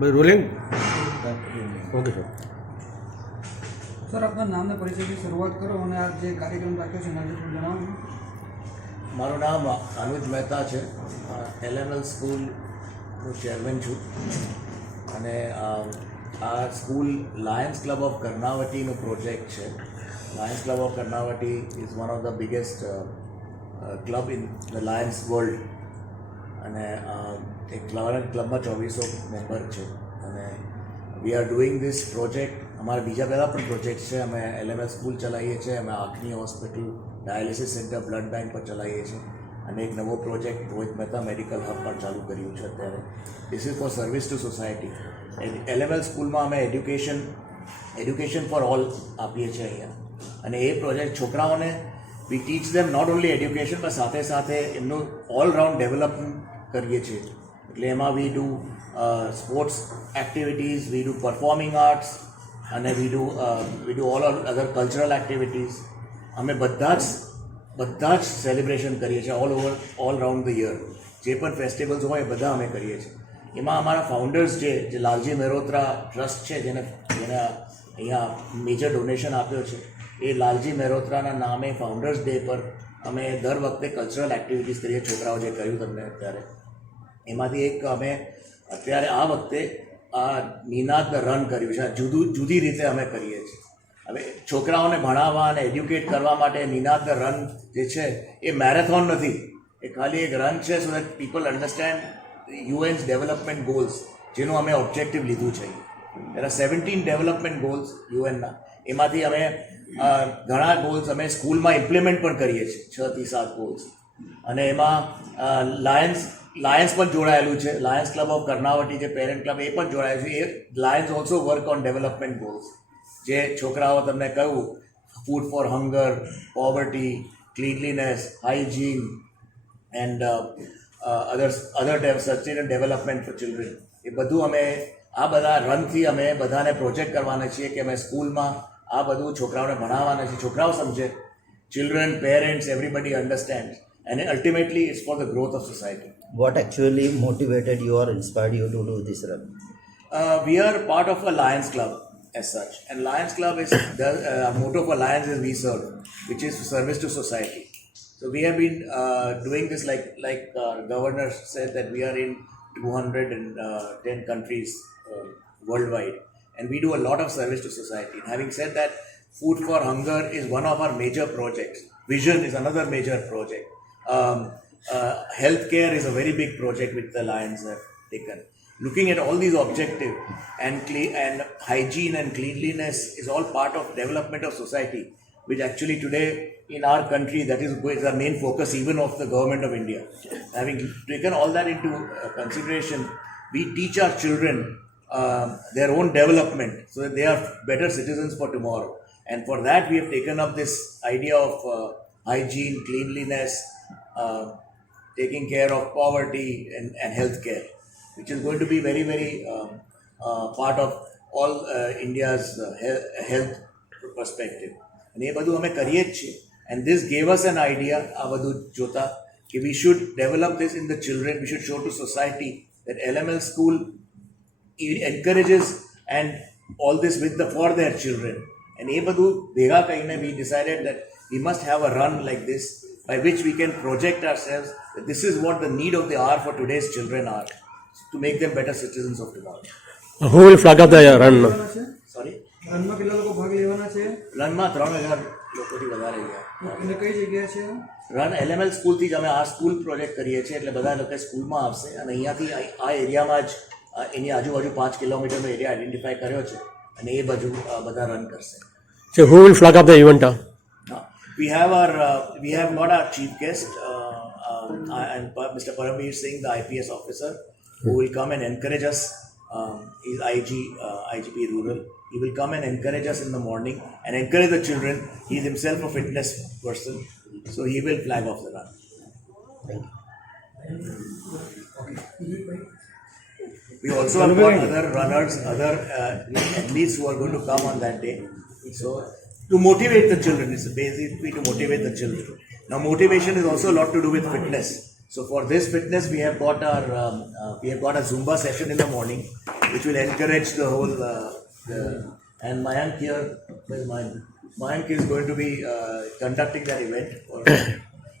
भाई rolling okay sir. Sir આપના નામના પરિચયથી શરૂઆત કરો અને આપ જે કાર્યક્રમ રાખ્યો છે એના વિશે જણાવો. મારું નામ અનુજ મહેતા છે. LML સ્કૂલનું ચેરમેન છું અને આ સ્કૂલ લાયન્સ ક્લબ ઓફ કર્ણાવતીનો પ્રોજેક્ટ છે. Lions club of Karnavati is one of the biggest club in the lions world અને એ ક્લબમાં 2400 મેમ્બર છે અને we are doing this project. અમારા બીજા બધા પણ પ્રોજેક્ટ છે. અમે LML સ્કૂલ ચલાવીએ છીએ, અમે આંખની hospital, dialysis centre, blood bank પર ચલાવીએ છીએ અને એક નવો project Rohit Mehta medical hub પણ ચાલુ કર્યું છે અત્યારે. This is four service two society. LML સ્કૂલમાં અમે એડ્યુકેશન ફોર ઓલ આપીએ છીએ અહીંયા અને એ પ્રોજેક્ટ છોકરાઓને વી ટીચ ધેમ નોટ ઓનલી એડ્યુકેશન પણ સાથે સાથે એમનું ઓલરાઉન્ડ ડેવલપમેન્ટ કરીએ છીએ. એટલે એમાં we do sports activities, we do performing arts અને we do all other cultural activities. અમે બધા જ સેલિબ્રેશન કરીએ છીએ ઓલ રાઉન્ડ ધ યર. જે પણ ફેસ્ટિવલ્સ હોય એ બધા અમે કરીએ છીએ. એમાં અમારા ફાઉન્ડર્સ જે લાલજી મહેરોત્રા ટ્રસ્ટ છે, જેને અહીંયા મેજર ડોનેશન આપ્યો છે, એ લાલજી મહેરોત્રાના નામે ફાઉન્ડર્સ ડે પર અમે દર વખતે કલ્ચરલ એક્ટિવિટીઝ કરીએ. છોકરાઓ જે કર્યું તમને અત્યારે એમાંથી એક અમે અત્યારે આ વખતે આ નિનાદ રન કર્યું છે. જુદી રીતે અમે કરીએ છીએ. હવે છોકરાઓને ભણાવવા અને એડ્યુકેટ કરવા માટે નિનાદ રન જે છે એ મેરેથોન નથી, એ ખાલી એક રન છે so that people understand UN's development goals, જેનું અમે ઓબ્જેક્ટિવ લીધું છે. એના 17 ડેવલપમેન્ટ ગોલ્સ UNના, એમાંથી અમે ઘણા ગોલ્સ અમે સ્કૂલમાં ઇમ્પ્લિમેન્ટ પણ કરીએ છીએ, 6 થી 7 ગોલ્સ. અને એમાં લાયન્સ પણ જોડાયેલું છે. લાયન્સ ક્લબ ઓફ કર્ણાવતી જે પેરેન્ટ ક્લબ એ પણ જોડાયેલું છે. એ lions also work on development goals, જે છોકરાઓ તમને કહ્યું food for hunger, poverty, cleanliness, hygiene and other sustainable development for children. એ બધું અમે આ બધા રનથી અમે બધાને પ્રોજેક્ટ કરવાના છીએ કે અમે સ્કૂલમાં આ બધું છોકરાઓને ભણાવવાના છીએ. છોકરાઓ સમજે, children, parents, everybody understand and ultimately it's for the growth of society. What actually motivated you or inspired you to do this run? We are part of a Lions Club as such, and Lions Club is the motto for Lions is we serve, which is service to society. So we have been doing this like Governor said that we are in 210 countries worldwide, and we do a lot of service to society. And having said that, Food for Hunger is one of our major projects. Vision is another major project. Healthcare is a very big project which the Lions have taken. Looking at all these objectives and hygiene and cleanliness is all part of development of society, which actually today in our country that is the main focus even of the government of India. Having taken all that into consideration, we teach our children their own development so that they are better citizens for tomorrow. And for that we have taken up this idea of hygiene, cleanliness, taking care of poverty and health care, which is going to be very, very part of all India's health perspective. And એ બધું અમે કરીએ જ છીએ. And this gave us an idea, આ બધું જોતા, કે we should develop this in the children. We should show to society that LML school encourages and all this for their children. And એ બધું ભેગા કરીને we decided that we must have a run like this by which we can project ourselves that this is what the need of the hour for today's children are, to make them better citizens of tomorrow. Who will flag up the run? Sorry? રનમાં કેટલા લોકો ભાગ લેવાના છે? રનમાં 3000 લોકોથી વધારે ગયા. અને કઈ જગ્યાએ છે? રન LML સ્કૂલથી જ અમે આ સ્કૂલ પ્રોજેક્ટ કરીએ છીએ, એટલે બધા લોકો સ્કૂલમાં આવશે અને અહીંયાથી આ એરિયામાં જ એની આજુબાજુ 5 કિલોમીટરનો એરિયા આઈડેન્ટિફાઈ કર્યો છે અને એ બાજુ બધા રન કરશે. So who will flag up the event? We have got our chief guest and Mr. Paramveer Singh, the IPS officer, who will come and encourage us. He's IGP Rural. He will come and encourage us in the morning and encourage the children. He is himself a fitness person, so he will flag off the run. We also have got other runners, other athletes who are going to come on that day. So to motivate the children. It's basically to motivate the children. Now, motivation is also a lot to do with fitness. So, for this fitness, we have got a Zumba session in the morning, which will encourage the whole. And Mayank here, where's Mayank? Mayank is going to be conducting that event.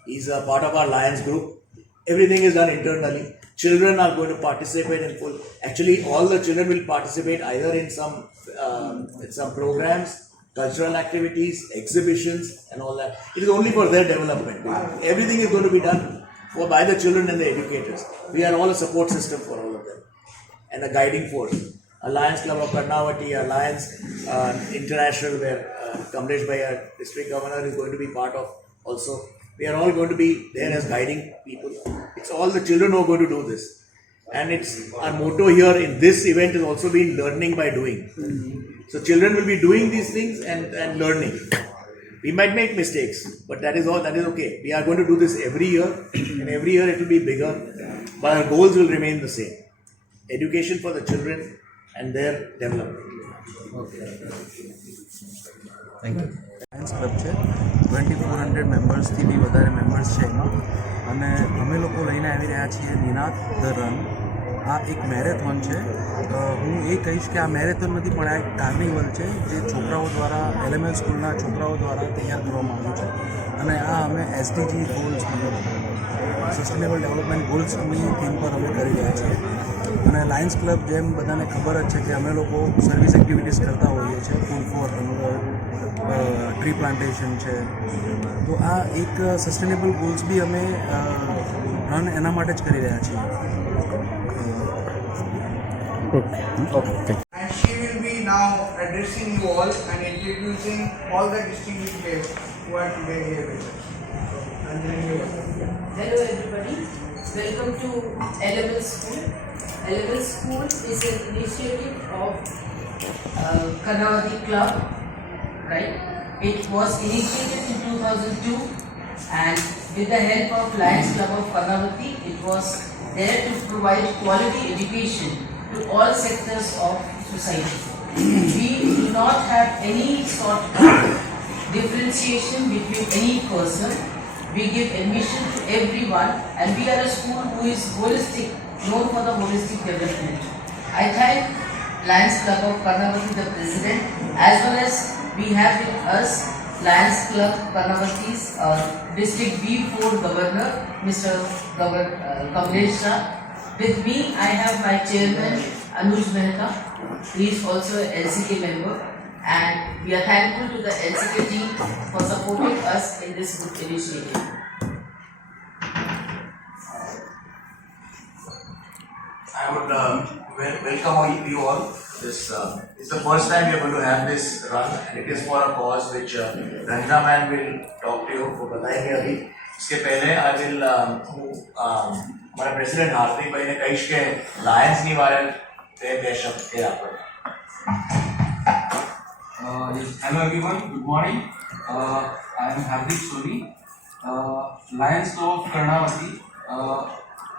He's a part of our Lions group. Everything is done internally. Children are going to participate in full. Actually, all the children will participate either in some programs, cultural activities, exhibitions, and all that. It is only for their development. Everything is going to be done by the children and the educators. We are all a support system for all of them and a guiding force. A Lions Club of Karnavati, a Lions International, where Kamlesh Bhai, our district governor, is going to be part of also. We are all going to be there as guiding people. It's all the children who are going to do this. And it's our motto here in this event has also been learning by doing. So children will be doing these things and learning. We might make mistakes, but that is okay. We are going to do this every year, and every year it will be bigger, but our goals will remain the same. Education for the children and their development. Thank you. Lions club છે 2400 મેમ્બર્સથી બી વધારે members છે એમાં અને અમે લોકો લઈને આવી રહ્યા છીએ નિનાદ ધ રન. આ એક મેરેથોન છે. હું એ કહીશ કે આ મેરેથોન નથી પણ આ એક કાર્નિવલ છે જે છોકરાઓ દ્વારા LML સ્કૂલના છોકરાઓ દ્વારા તૈયાર કરવામાં આવ્યું છે અને આ અમે SDG ગોલ્સ સસ્ટેનેબલ ડેવલપમેન્ટ ગોલ્સની થીમ પર અમે કરી રહ્યા છીએ. અને લાયન્સ ક્લબ જેમ બધાને ખબર જ છે કે અમે લોકો સર્વિસ એક્ટિવિટીઝ કરતા હોઈએ છીએ. ફૂડ ફોર ટ્રી પ્લાન્ટેશન છે. તો આ એક સસ્ટેનેબલ ગોલ્સ બી અમે રન એના માટે જ કરી રહ્યા છીએ. And she will be now addressing you all and introducing all the distinguished guests who are today here with us. Hello everybody, welcome to LML School. LML School is an initiative of Karnavati Club, right? It was initiated in 2002 and with the help of Lions Club of Karnavati, it was there to provide quality education to all sectors of society. We do not have any sort of differentiation between any person. We give admission to everyone and we are a school who is holistic, known for the holistic development. I thank Lions Club of Karnavati, the president, as well as we have with us Lions Club Karnavati's district B4 governor, Mr. Kamlesh Shah. With me, I have my chairman, Anuj Mehta. He is also an LCK member and we are thankful to the LCK team for supporting us in this good initiative. I would welcome you all. This is the first time we are going to have this run, and it is for a cause which Ranjana man will talk to you. वो बताएंगे अभी. इसके पहले I will हमारे president हार्दिक भाई ने कही के लायंस ની વારે બે શબ્દ કે આપણે. Yes, hello everyone, good morning. I am Hardik Soni. Lions Club of Karnavati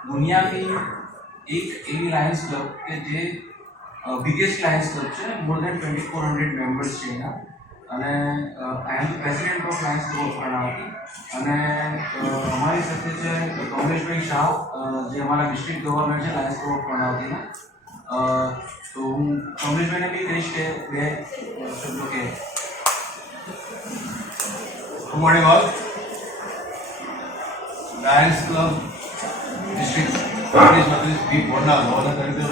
દુનિયાની એક એવી લાયન્સ ક્લબ કે જે બિગેસ્ટ લાયન્સ ક્લબ છે. મોર દેન 2400 મેમ્બર્સ છે એના. અને I am the president of lions club of Karnavati. અને અમારી સાથે છે કમલેશભાઈ શાહ જે અમારા ડિસ્ટ્રિક્ટ ગવર્નર છે લાયન્સ ક્લબ ઓફ કર્ણાવતીના. તો હું કમલેશભાઈને બી કહીશ કે બે શબ્દો કે Good morning all. Lions Club District English Methodist B4 ના ગવર્નર તરીકે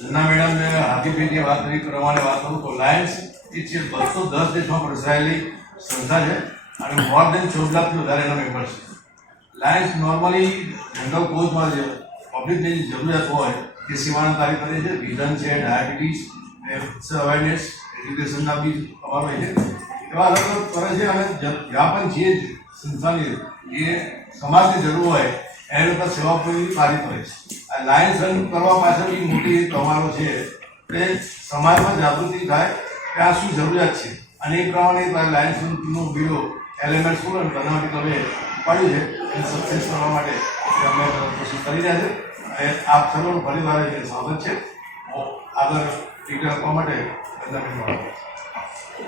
જન્ના મેડમને હાર્દિકભાઈ વાત કરી પ્રમાણે વાત કરું તો લાયન્સ એ છે 210 દેશમાં પ્રસારેલી સંસ્થા છે અને મોર દેન 14 લાખથી વધારે એના મેમ્બર્સ છે. લાયન્સ નોર્મલી જનરલ કોઝમાં જે પબ્લિકની જરૂરિયાત હોય એ સેવાનું કાર્ય કરે છે. વિઝન છે, ડાયાબિટીસ, અવેરનેસ, એજ્યુકેશનના બી અભાવ હોય છે. એવા અલગ અલગ કરે છે અને જ્યાં પણ જે સંસ્થાની એ સમાજની જરૂર હોય એની રીતે સેવા પૂરી કાર્ય કરે છે. આ લાયન્સ રન કરવા પાછળની મોટી તમારો છે કે સમાજમાં જાગૃતિ થાય કે આ શું જરૂરિયાત છે અને એ પ્રમાણે લાયન્સ રનનો બીડો LML સ્કૂલ અને કર્ણાવતી ક્લબે પાડ્યું છે. એને સક્સેસ કરવા માટે અમે કોશિશ કરી રહ્યા છે. અને આપ સર્વનું ફરીવાર સ્વાગત છે. આગળ ટીચર આપવા માટે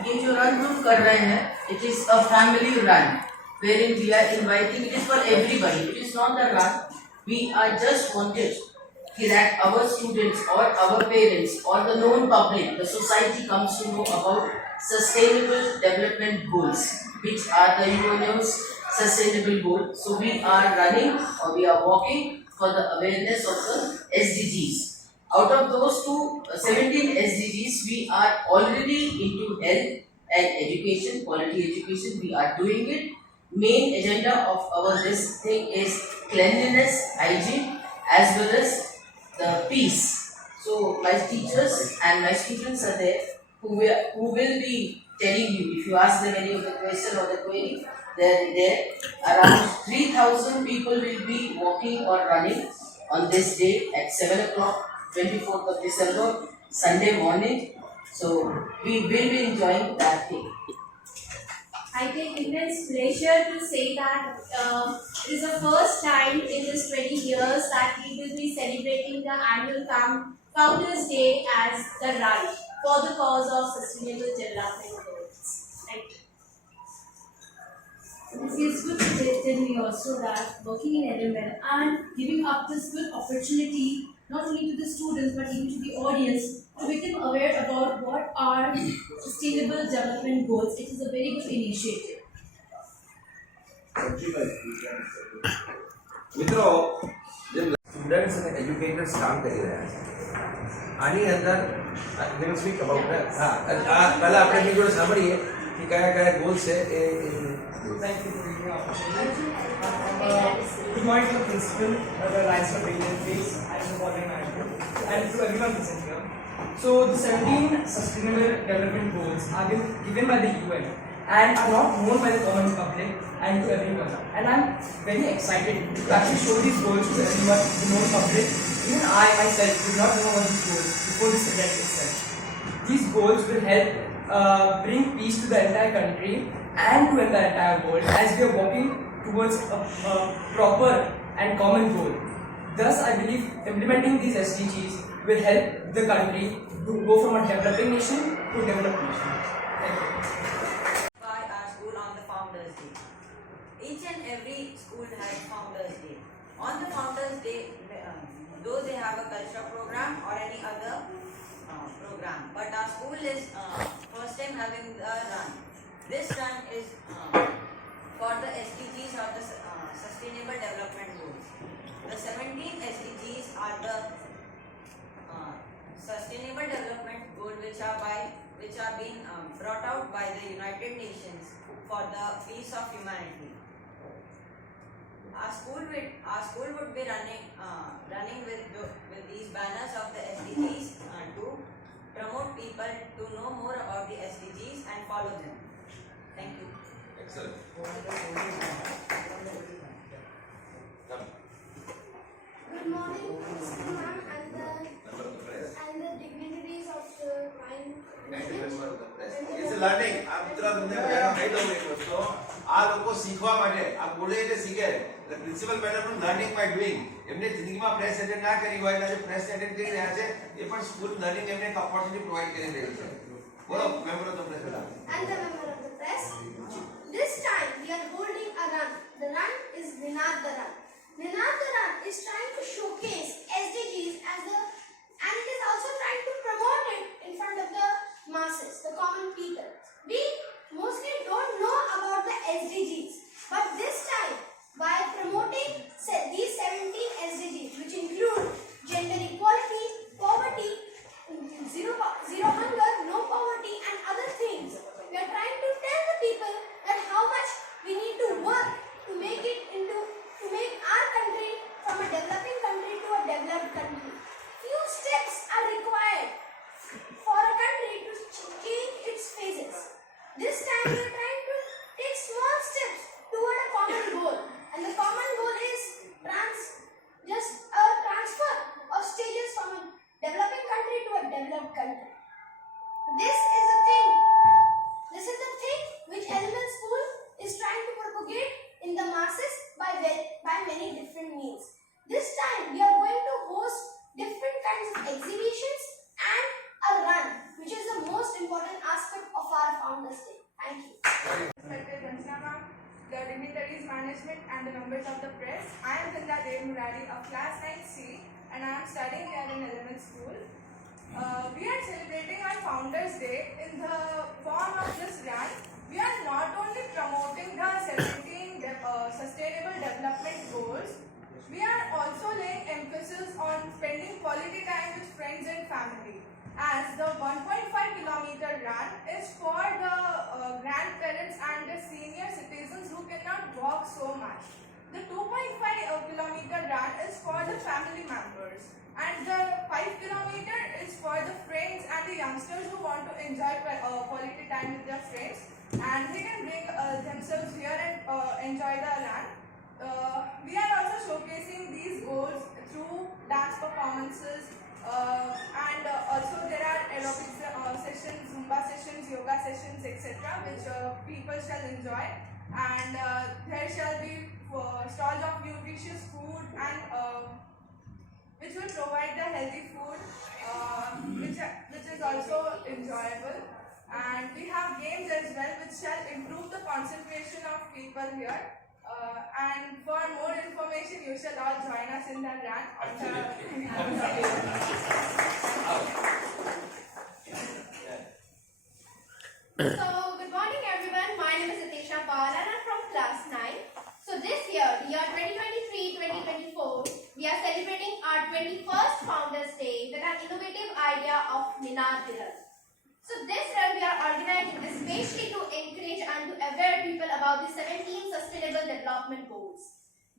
ये जो रन हम कर रहे हैं, it is a family run, wherein we are inviting. It is for everybody. It is not a run. We are just wanted that our students or our parents or the known public, the society comes to know about sustainable development goals, which are the UNO's sustainable goals. So we are running or we are walking for the awareness of the SDGs. Out of those 17 SDGs, we are already into health and education, quality education. We are doing it. Main agenda of our this thing is cleanliness, hygiene, as well as the peace. So my teachers and my students are there who will be telling you, if you ask them any of the question or the query, they're there. Around 3,000 people will be walking or running on this day at 7 o'clock, 24th of December, Sunday morning. So we will be enjoying that day. I take immense pleasure to say that it is the first time in this 20 years that we will be celebrating the annual Founders Day as the run for the cause of sustainable development goals. Thank you. It feels good to tell me also that working in LML and giving up this good opportunity not only to the students but even to the audience to become aware about what are sustainable development goals. It is a very good initiative. મિત્રો students અને educators કામ કરી રહ્યા છે આની અંદર will speak about હા પહેલાં આપણે એમની જોડે સાંભળીએ કે કયા કયા ગોલ્સ છે એ Thank you for giving me the opportunity. Good morning to the principal, the Lions for Brilliant Face, and the following management, and to everyone present here. So, the 17 Sustainable Development Goals are been given by the UN and are not known by the common public and to everyone. And I'm very excited to actually show these goals to everyone, the known public. Even I myself did not know about these goals before this event itself. These goals will help bring peace to the entire country and to the entire world as we are walking towards a proper and common goal. Thus, I believe implementing these SDGs will help the country to go from a developing nation to a developed nation. Thank you. By our school on the Founders Day. Each and every school has Founders Day. On the Founders Day, though they have a cultural program or any other program, but our school is first time having a run. This run is for the SDGs or the Sustainable Development Goals. The 17 SDGs are the Sustainable Development Goals which are being brought out by the United Nations for the peace of humanity. Our school would be running with these banners of the SDGs to promote people to know more about the SDGs and follow them. Thank you. Excellent. Good morning, ma'am, and the dignitaries of the line. It's learning આ મિત્રો તમને કહી દઉં એક વસ્તુ આ લોકો શીખવા માટે આ બોલે એટલે શીખે એટલે પ્રિન્સિપલ મેડમનું લર્નિંગ બાય ડુઈંગ એમને જિંદગીમાં પ્રેસ એટેન્ડ ના કરી હોય એટલે જે પ્રેસ એટેન્ડ કરી રહ્યા છે એ પણ સ્કૂલ લર્નિંગ એમને એક ઓપોર્ચ્યુનિટી પ્રોવાઈડ કરી રહી છે બોલો member of the press And the member of the press. This time we are holding a run. The run is Ninad the Run. Ninad the Run is trying to showcase SDGs and it is also trying to promote it in front of the masses, the common people. We mostly don't know about the SDGs, but this time by promoting these 17 SDGs, which include gender equality, poverty, zero hunger, no poverty, and other things, we are trying to tell the people that how much we need to work to make our country from a developing country to a developed country. Few steps are required for a country to change its phases. This time we are trying to take small steps toward a common goal, and the common goal is just a transfer of stages from a developing country to a developed country. This is the thing which LML School is trying to propagate in the masses by many different means. This time we are going to host different kinds of exhibitions and a run, which is the most important aspect of our management and the members of the press. I am Binda Dev Murari of class 9C and I am studying here in 11th school. We are celebrating our Founders Day in the form of this run. We are not only promoting the 17 sustainable development goals, we are also laying emphasis on spending quality time with friends and family. As the 1.5-kilometer run is for the grandparents and the senior citizens who cannot walk so much. The 2.5-kilometer run is for the family members, and the 5-kilometer is for the friends and the youngsters who want to enjoy quality time with their friends, and they can bring themselves here and enjoy the run. We are also showcasing these goals through dance performances, and also there are aerobics sessions, Zumba sessions, yoga sessions, etc., which people shall enjoy. And there shall be stalls of nutritious food and which will provide the healthy food, which is also enjoyable. And we have games as well, which shall improve the concentration of people here. And for more information, you shall all join us in the run. So, good morning everyone. My name is Atisha Paul and I'm from class 9. So this year, the year 2023-2024, we are celebrating our 21st Founders Day with an innovative idea of Ninad Diran. So this run we are organizing especially to encourage and to aware people about the 17 Sustainable Development Goals.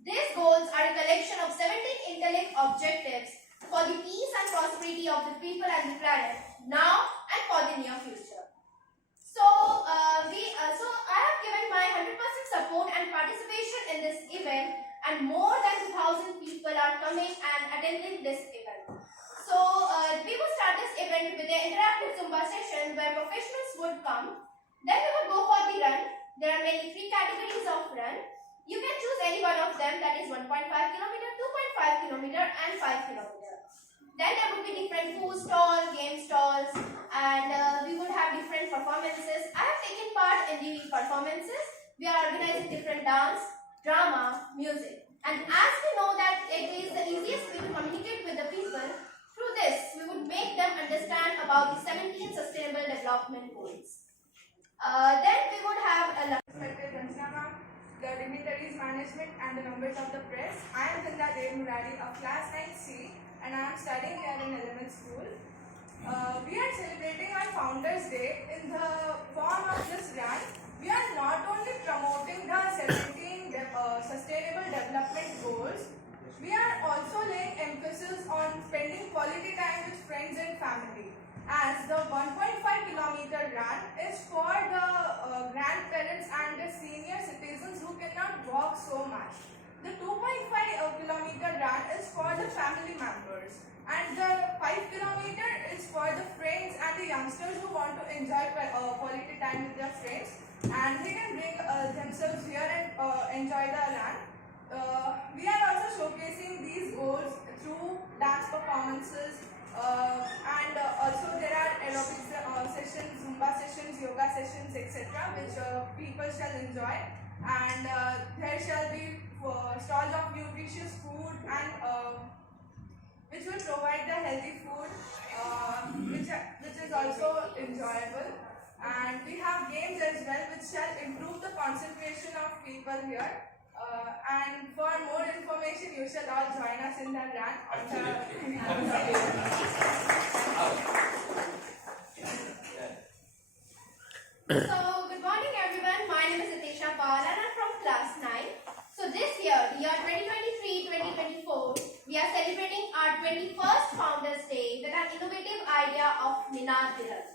These goals are a collection of 17 intellect objectives for the peace and prosperity of the people and the planet now and for the near future. So I have given my 100% support and participation in this event, and more than 2,000 people are coming and attending this event. So we will start this event with an interactive Zumba session where professionals would come. Then we would go for the run. There are mainly 3 categories of run. You can choose any one of them, that is 1.5 kilometer, 2.5 kilometer and 5 kilometer. Then there would be different food stalls, game stalls, and we would have different performances. I have taken part in the performances. We are organizing different dance, drama, music. And as we know that it is the easiest way to communicate with the people, through this we would make them understand about the 17 Sustainable Development Goals. Then we would have a the dignitaries, management and the members of the press. I am Binda Dev Murari of class 9C and I am studying here in 11th school. We are celebrating our Founders Day in the form of this run. We are not only promoting the 17 Sustainable Development Goals, we are also laying emphasis on spending quality time with friends and family. As the 1.5-kilometer run is for the grandparents and the senior citizens who cannot walk so much. The 2.5-kilometer run is for the family members, and the 5-kilometer is for the friends and the youngsters who want to enjoy quality time with their friends, and they can bring themselves here and enjoy the run. We are also showcasing these goals through dance performances, and also there are aerobics sessions, Zumba sessions, yoga sessions, etc., which people shall enjoy. And there shall be stalls of nutritious food and which will provide the healthy food, which is also enjoyable. And we have games as well, which shall improve the concentration of people here. And for more information, you shall all join us in the run. So, good morning everyone. My name is Atisha Paul and I'm from class 9. So this year, the year 2023-2024, we are celebrating our 21st Founders Day with an innovative idea of Ninad Diran.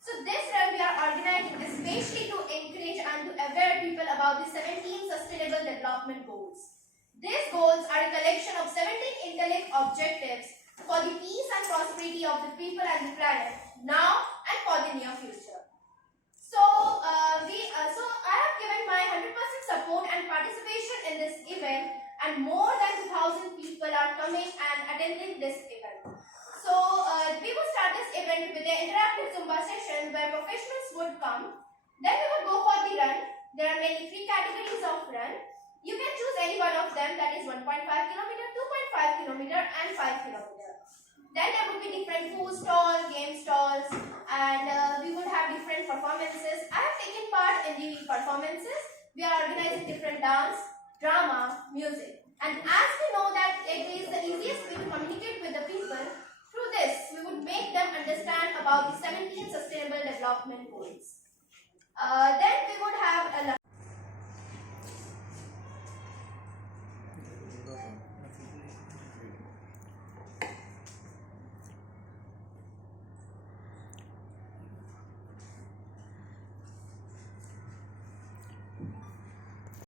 So this run we are organizing especially to encourage and to aware people about the 17 Sustainable Development Goals. These goals are a collection of 17 intellect objectives for the peace and prosperity of the people and the planet now and for the near future. So I have given my 100% support and participation in this event, and more than 2,000 people are coming and attending this event. So we will start this event with an interactive Zumba session where professionals would come. Then we would go for the run. There are mainly 3 categories of run. You can choose any one of them, that is 1.5 kilometer, 2.5 kilometer and 5 kilometer. Then there would be different food stalls, game stalls, and we would have different performances. I have taken part in the performances. We are organizing different dance, drama, music. And as we know that it is the easiest way to communicate with the people, through this we would make them understand about the 17 Sustainable Development Goals. Then we would have a